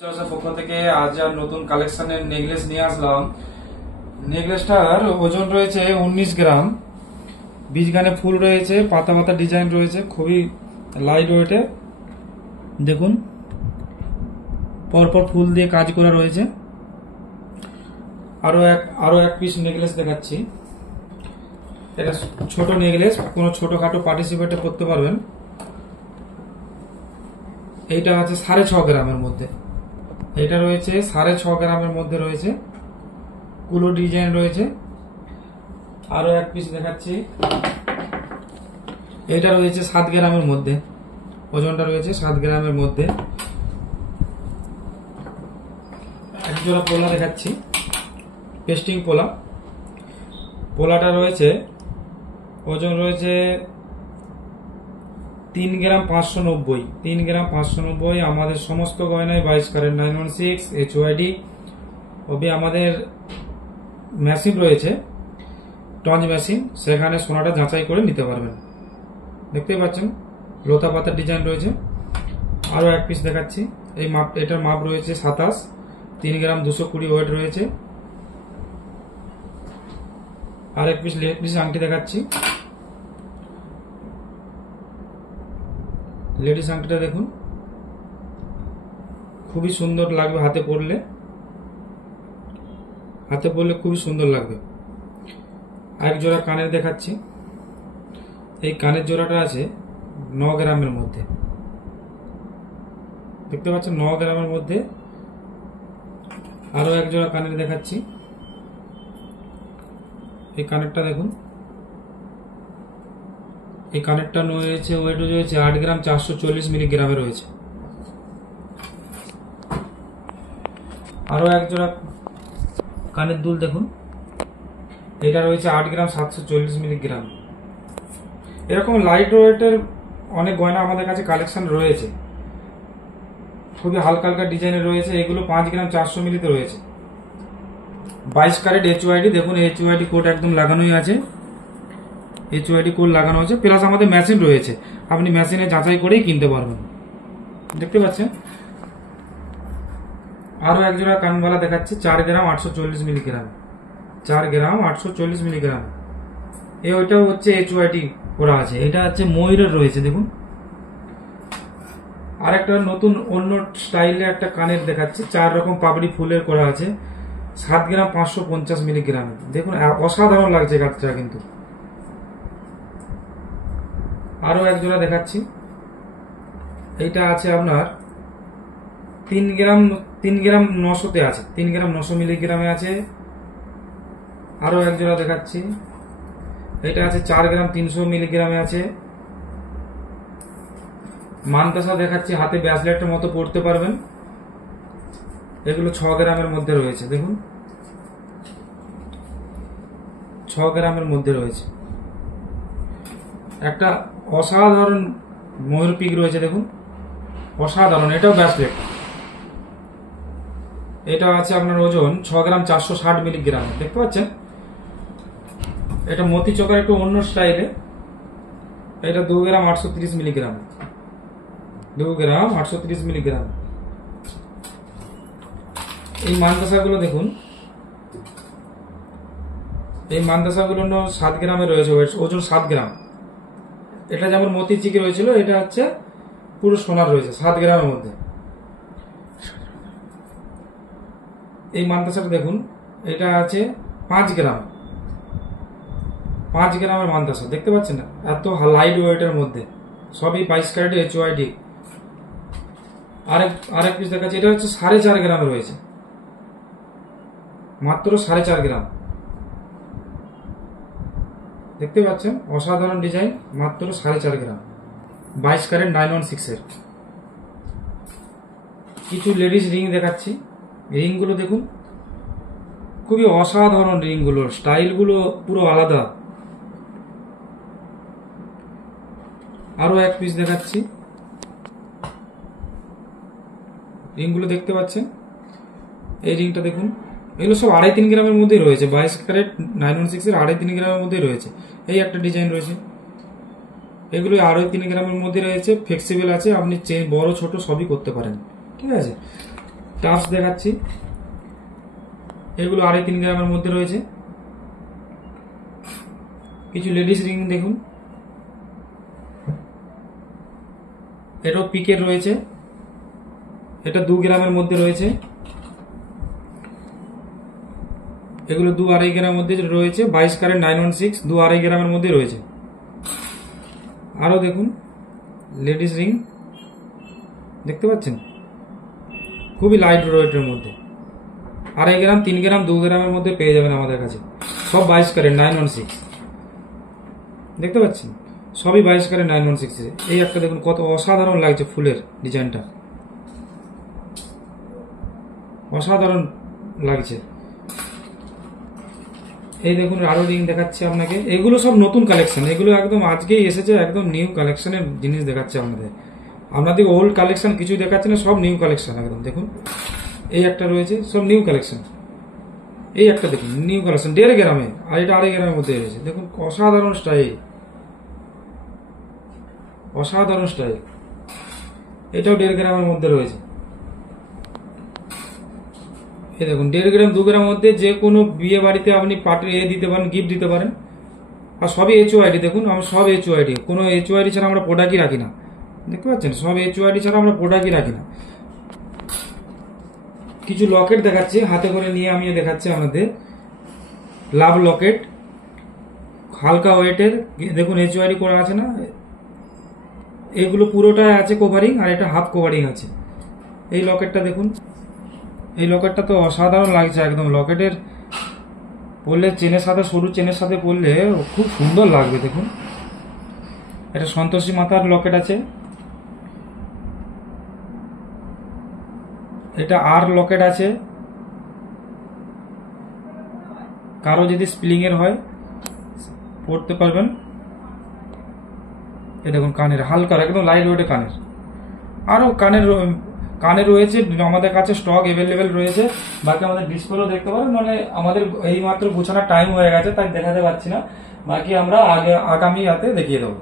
পক্ষ থেকে আজ আর নতুন কালেকশনের নেকলেস নিয়ে আসলাম। নেকলেসটার ওজন রয়েছে 19 গ্রাম, 20 গানে ফুল রয়েছে, পাতা পাতা ডিজাইন রয়েছে, খুবই লাইট ওয়েটে। দেখুন পরপর ফুল দিয়ে কাজ করা রয়েছে। আরো এক পিস নেকলেস দেখাচ্ছি। এটা ছোট নেকলেস, কোনো ছোটখাটো পার্টিসিপেটে করতে পারবেন। এইটা আছে 6.5 গ্রামের মধ্যে। এটা রয়েছে 6.5 গ্রামের মধ্যে রয়েছে, কুলো ডিজাইন রয়েছে। আরো এক পিস দেখাচ্ছি। এটা রয়েছে 7 গ্রামের মধ্যে, ওজনটা রয়েছে 7 গ্রামের মধ্যে। এক জোড়া পোলা দেখাচ্ছি, পেস্টিং পোলা। পোলাটা রয়েছে ওজন রয়েছে 3 গ্রাম 590, 3 গ্রাম 590। আমাদের সমস্ত গয়নায় 22 ক্যারেট 916 HYD। ওবি আমাদের মেশিন রয়েছে, টঞ্চ মেশিন, সেখানে সোনাটা যাচাই করে নিতে পারবেন। দেখতে পাচ্ছেন লতা পাতার ডিজাইন রয়েছে। আরো এক পিস দেখাচ্ছি। এটার মাপ রয়েছে 27, 3 গ্রাম 220 ওয়েট রয়েছে। আর এক পিস আংটি দেখাচ্ছি। লেডিস আংটিটা দেখুন, খুবই সুন্দর লাগবে হাতে পরলে, খুবই সুন্দর লাগবে। এক জোড়া কানের দেখাচ্ছি। এই কানের জোড়াটা আছে 9 গ্রামের মধ্যে। দেখতে পাচ্ছেন 9 গ্রামের মধ্যে। আরো এক জোড়া কানের দেখাচ্ছি। এই কানেরটা দেখুন, এই কানেরটা রয়েছে ওয়েট রয়েছে 8 গ্রাম 440 মিলিগ্রামে রয়েছে। আরো এক জোড়া কানের দুল দেখুন, এটা রয়েছে 8 গ্রাম 740 মিলিগ্রাম। এরকম লাইট ওয়েটের অনেক গয়না আমাদের কাছে কালেকশন রয়েছে, খুবই হালকা হালকা ডিজাইনের রয়েছে। এগুলো 5 গ্রাম 400 মিলিতে রয়েছে। 22 ক্যারেট HYD। দেখুন HYD কোড একদম লাগানোই আছে, HYD কোড লাগানো আছে, প্লাস আমাদের মেশিন রয়েছে, আপনি মেশিনে যাচাই করেই কিনতে পারবেন। দেখতে পাচ্ছেন। আরো এক জোড়া কানবালা দেখাচ্ছি, 4 গ্রাম 840 মিলিগ্রাম, 4 গ্রাম 840 মিলিগ্রাম। ওইটাও হচ্ছে HYD করা আছে। এটা হচ্ছে ময়ূরের রয়েছে। দেখুন আর একটা নতুন অন্য স্টাইলে একটা কানের দেখাচ্ছি, 4 রকম পাপড়ি ফুলের করা আছে, 7 গ্রাম 550 মিলিগ্রাম। দেখুন অসাধারণ লাগছে কাজটা কিন্তু। আরো এক জোড়া দেখাচ্ছি। এইটা আছে আপনার 3 গ্রাম 900-তে আছে, 3 গ্রাম 900 মিলিগ্রামে আছে। আরো এক জোড়া দেখাচ্ছি। এটা আছে 4 গ্রাম 300 মিলিগ্রামে আছে। মানতাসা দেখাচ্ছি, হাতে ব্রেসলেটের মতো পরতে পারবেন। এগুলো 6 গ্রামের মধ্যে রয়েছে। দেখুন 6 গ্রামের মধ্যে রয়েছে। একটা অসাধারণ ময়ূর পিক রয়েছে, দেখুন অসাধারণ। এটাও ব্রেসলেট। এটা আছে আপনার ওজন 6 গ্রাম 460 মিলিগ্রাম। দেখতে পাচ্ছেন এটা মতি চকার একটু অন্য স্টাইলে। এটা 2 গ্রাম 830 মিলিগ্রাম, 2 গ্রাম 830 মিলিগ্রাম। এই মানতাসাগুলো দেখুন, এই মানতাসাগুলো 7 গ্রামে রয়েছে, ওজন 7 গ্রাম। এটা যেমন মতি চিকি রয়েছিল, এটা হচ্ছে পুরো সোনার রয়েছে 7 গ্রামের মধ্যে। এই মানতাসাটা দেখুন, এটা আছে 5 গ্রাম, 5 গ্রামের মানতাসা। দেখতে পাচ্ছেন না এত লাইট ওয়েটের মধ্যে, সবই 22 ক্যারেট HYD। আরেক পিস দেখাচ্ছি। এটা হচ্ছে 4.5 গ্রামে রয়েছে, মাত্র 4.5 গ্রাম। দেখতে পাচ্ছেন অসাধারণ ডিজাইন, মাত্র 4.5 গ্রাম, 22 ক্যারেট 916 এর। কিছু লেডিস রিং দেখাচ্ছি। রিংগুলো দেখুন, খুবই অসাধারণ রিংগুলোর স্টাইলগুলো পুরো আলাদা। আরো এক পিস দেখাচ্ছি। রিংগুলো দেখতে পাচ্ছেন, এই রিংটা দেখুন। এগুলো সব 2.5-3 গ্রামের মধ্যেই রয়েছে, 22 ক্যারেট 916 এর 2.5-3 গ্রামের মধ্যেই রয়েছে। এই একটা ডিজাইন রয়েছে, এগুলো 2.5-3 গ্রামের মধ্যে রয়েছে। ফ্লেক্সিবল আছে, আপনি বড় ছোট সবই করতে পারেন। ঠিক আছে। টাপস দেখাচ্ছি, এগুলো 2.5-3 গ্রামের মধ্যে রয়েছে। কিছু লেডিস রিং দেখুন, এটাও পিকের রয়েছে, এটা 2 গ্রামের মধ্যে রয়েছে। এগুলো 2-2.5 গ্রামের মধ্যে রয়েছে, 22 ক্যারেট 916, 2-2.5 গ্রামের মধ্যে রয়েছে। আরো দেখুন লেডিস রিং, দেখতে পাচ্ছেন, খুবই লাইট ওয়েটের মধ্যে, 2.5 গ্রাম, 3 গ্রাম, 2 গ্রামের মধ্যে পেয়ে যাবেন আমাদের কাছে। সব 22 ক্যারেট 916, দেখতে পাচ্ছেন, সবই 22 ক্যারেট 916। এই একটা দেখুন কত অসাধারণ লাগছে, ফুলের ডিজাইনটা অসাধারণ লাগছে। এই দেখুন আরো রিং দেখাচ্ছে আপনাকে, এগুলো সব নতুন কালেকশন, এগুলো একদম আজকেই এসেছে, একদম নিউ কালেকশনের জিনিস দেখাচ্ছে আপনাদের ওল্ড কালেকশন কিছু দেখাচ্ছে না, সব নিউ কালেকশন একদম। দেখুন এই একটা রয়েছে, সব নিউ কালেকশন। এই একটা দেখুন নিউ কালেকশন 1.5 গ্রামে, আর এটা 2.5 গ্রামের মধ্যে রয়েছে। দেখুন অসাধারণ স্টাইল, অসাধারণ স্টাইল। এটাও 1.5 গ্রামের মধ্যে রয়েছে। এই দেখুন 1.5 গ্রাম 2 গ্রামের মধ্যে যে কোনো বিয়ে বাড়িতে আপনি পার্টি দিতে পারেন, গিফট দিতে পারেন। আর সবই HOID, দেখুন আমরা সব HOID, কোনো HOID ছাড়া আমরা প্রোডাক্টই রাখি না, দেখতে পাচ্ছেন, সব HOID ছাড়া আমরা প্রোডাক্টই রাখি না। কিছু লকেট দেখাচ্ছি, হাতে করে নিয়ে আমি দেখাচ্ছি আপনাদের। লাভ লকেট, হালকা ওয়েটের, দেখুন HOID করা আছে না, এগুলো পুরোটাই আছে কভারিং, আর এটা হাফ কভারিং আছে। এই লকেটটা দেখুন, এই লকেটটা তো অসাধারণ লাগছে একদম। লকেটের পরলে চেনের সাথে, সরু চেনের সাথে পরলে খুব সুন্দর লাগবে। দেখুন এটা সন্তোষী মাতার লকেট আছে, এটা আর লকেট আছে। কারো যদি স্প্লিং এর হয় পড়তে পারবেন। এই দেখুন কানের, হালকা একদম লাইট ওয়েটের কানের। আরো কানের রয়েছে আমাদের কাছে, স্টক এভেলেবেল রয়েছে। বাকি আমাদের ডিসপ্লেও দেখতে পারেন, মানে আমাদের এই মাত্র গোছানোর টাইম হয়ে গেছে, তাই দেখাতে পাচ্ছি না। বাকি আমরা আগামী রাতে দেখিয়ে দেবো।